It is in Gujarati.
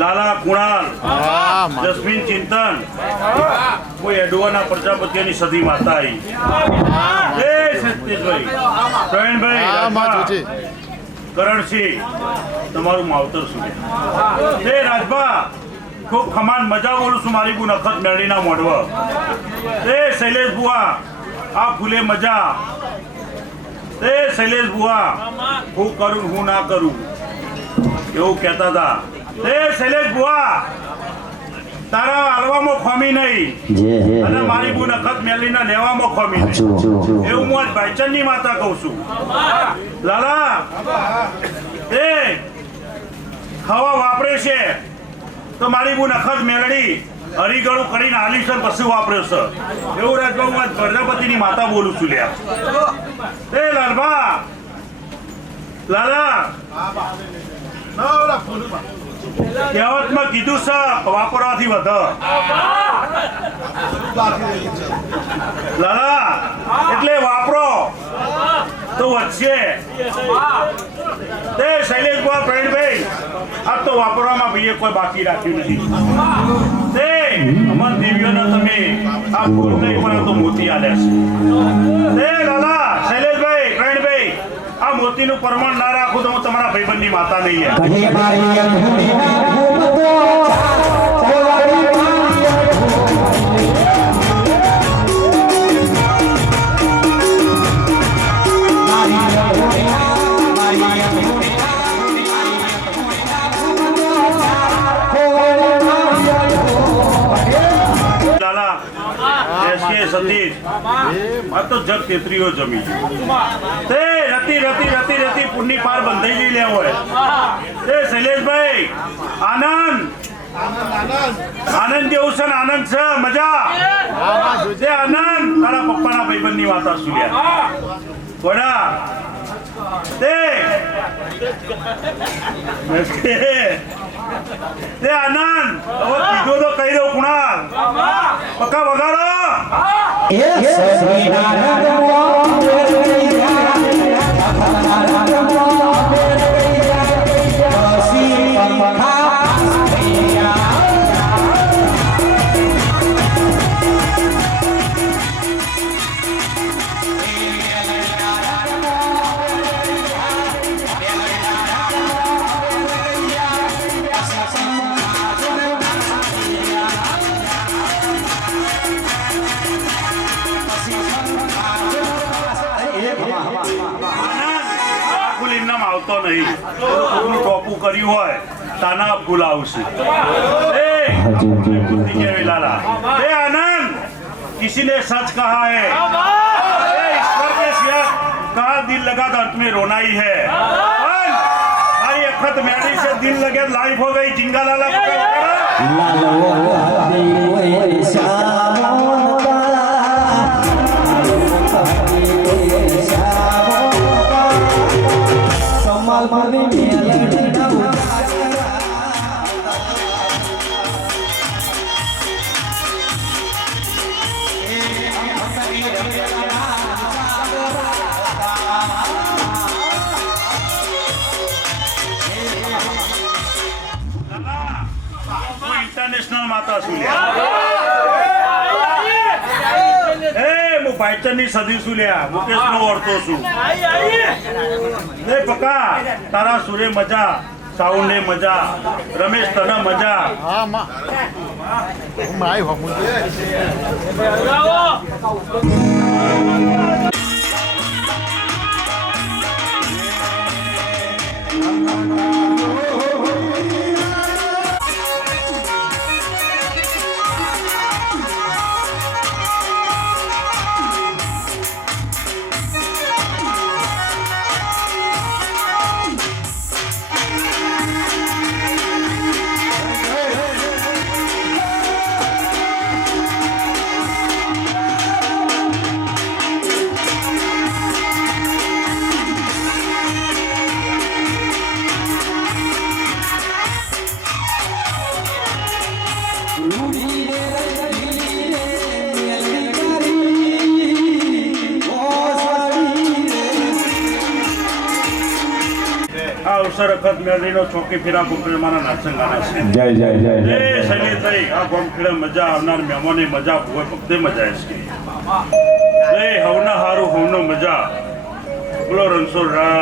लाला कुणाल जस्मीन चिंतन वो एडवाना प्रजापति सदी माता आई सतीश भाई प्रवीण भाई करण सिंह तमारू मावतर सुधी राजभा खूब खमान मजा बोलू छू मारी बू नखत मेळीना मोडव शैलेश बुआ आ फूले मजा शैलेश बुआ हूँ करू हूँ ना करू એવું કહેતા હતા શૈલેષ બુઆ તારા હાલવામાં ખોમી નહીં અને મારી બુ નખત મેલીને લેવામાં ખોમી નહીં એવું હું આજ ભાઈચંદની માતા કહું છું લાલા એ ખાવા વાપરે છે તો મારી બુ નખત મેલડી હરીગળું કરીને આલીસર પછી વાપર્યો છે એવું રાજભા હું આજ પ્રજાપતિની માતા બોલું છું લ્યા એ લાલભા લાલા કહેવતમાં કીધું છે વાપરવાથી વધ લાલા એટલે વાપરો તો વધશે તે શૈલેષ બુઆ પ્રવીણભાઈ આ તો વાપરવામાં ભાઈએ કોઈ બાકી રાખ્યું નથી તે અમર દેવીઓના તમે આ ફૂલ નહીં પણ તો મોતી આલ્યા છે તે લાલા શૈલેષભાઈ પ્રવીણભાઈ આ મોતીનું પ્રમાણ ના રાખું તો હું તમારા ભાઈબંધની માતા નહીં સતીશ આ તો જગ તેત્રીઓ જમી તે રતી રતી રતી રતી પુણ્ય પાર બંધાઈ લઈ લે હોય તે શૈલેષભાઈ આનંદ આનંદ જેવું છે ને આનંદ છે મજા તે આનંદ તારા પપ્પાના ભાઈબંધની વાતા સુલ્યા ઘોડા તે આનંદ હવે કીધો તો કહી દઉં કુણાલ પક્કા વગાડો આવતો નહીં કોકનું ટોપું કર્યું હોય તાના બોલાવશે लाला ए आनंद किसी ने सच कहा है ईश्वर के सिवा कहा दिल लगा तो अंत में रोना ही है भाई अखत मैडी से दिल लगे लाइफ हो गई जिंगा लाला इंटरनेशनल माता सुल्या હું ભાઈચંદની સદી સુલ્યા મુકેશનો ઓળખો છું લે પકા તારા સુરે મજા સાઉન્ડે મજા રમેશ તને મજા હા માં માય હો મુજે અવસર વખત મેળવીનો ચોકી ફેરા કુંકરે મારા નાચન ગાના છે જય જય જય જય એ શૈલેષભાઈ આ ગોમખેડે મજા આવનાર મહેમાને મજા હોય ભક્તે મજા છે એ હવના હારું હવનો મજા બોલો રણછોડ રાય